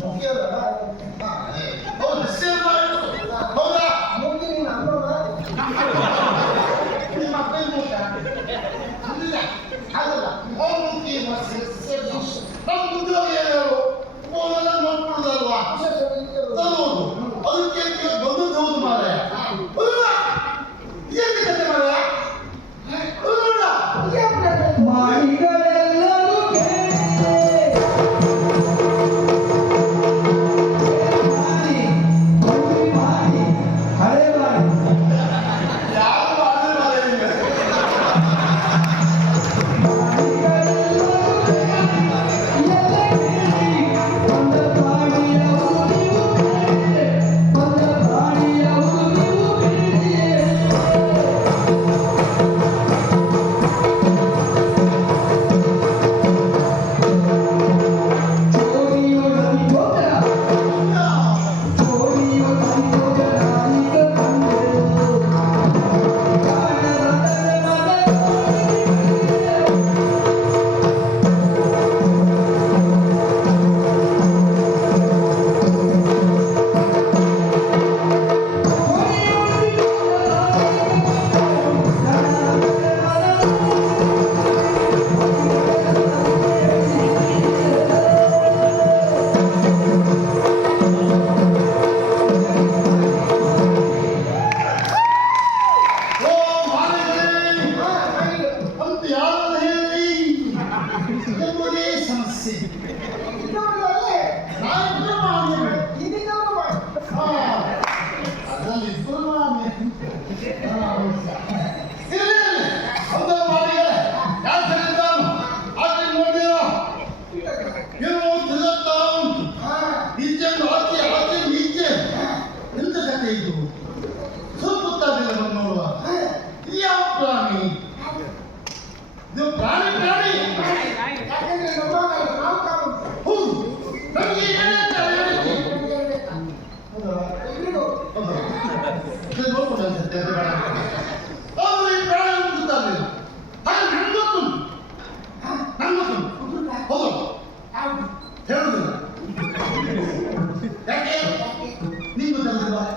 together. Oh, the silver conheça-se.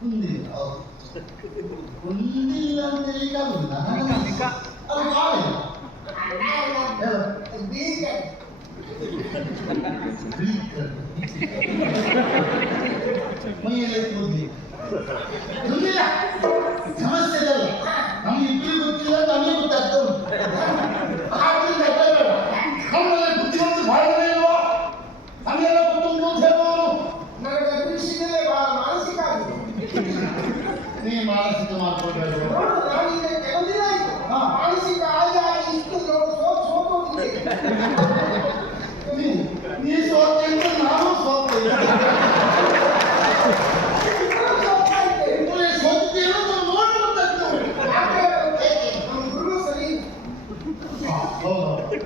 근데 어 군대란 얘기가 나가니까. 아 말이야. 내가 네가 네가 뭐야 이거 뭐지? 군대야. Não, não.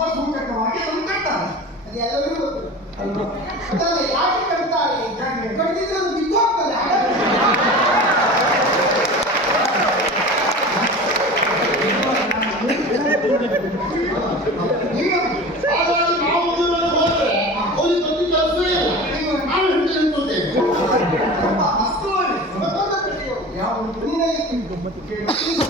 Simple ಸೂಚಕವಾಗಿ ಒಂದು ಕಟ್ತಾರೆ ಅದು ಎಲ್ಲರಿಗೂ ಗೊತ್ತು ಅದಲ್ಲ ಯಾಕೆ ಕಟ್ತಾರೆ ಕಟ್ಟಿದ್ರೆ ಅದು ಬಿದ್ದು ಹೋಗ್ತದೆ Thank.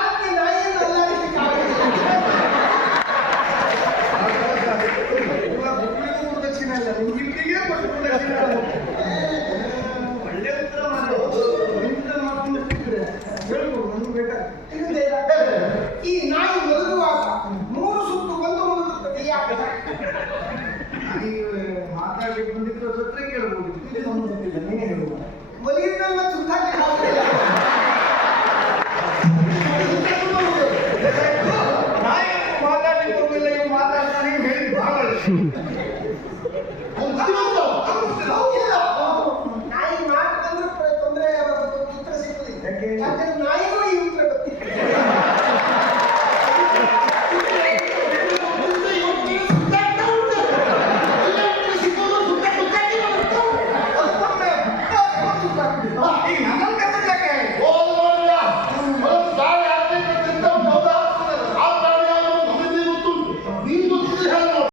ಬೇಕಾಗ್ತದೆ. ಈ ನಾಯಿ ಮಲಗುವಾಗ ಮೂರು ಸುತ್ತು ಬಂದು ಮಲಗುತ್ತದೆ. ಯಾಕೆ? ಮಾತಾಡ್ಲಿಕ್ಕೆ ಬಂದಿದ್ದು ಜೊತೆ ಕೇಳಬಹುದು ಇಲ್ಲಿ ಸಂಬಂಧಿಸಿಲ್ಲ ನೀನೇ ಹೇಳುವ ನಾಯಿ ಮಾತಾಡ್ಲಿಕ್ಕೆ ಮಾತಾಡ್ತಾನೆ ಹೇಳಿ ಭಾಳ.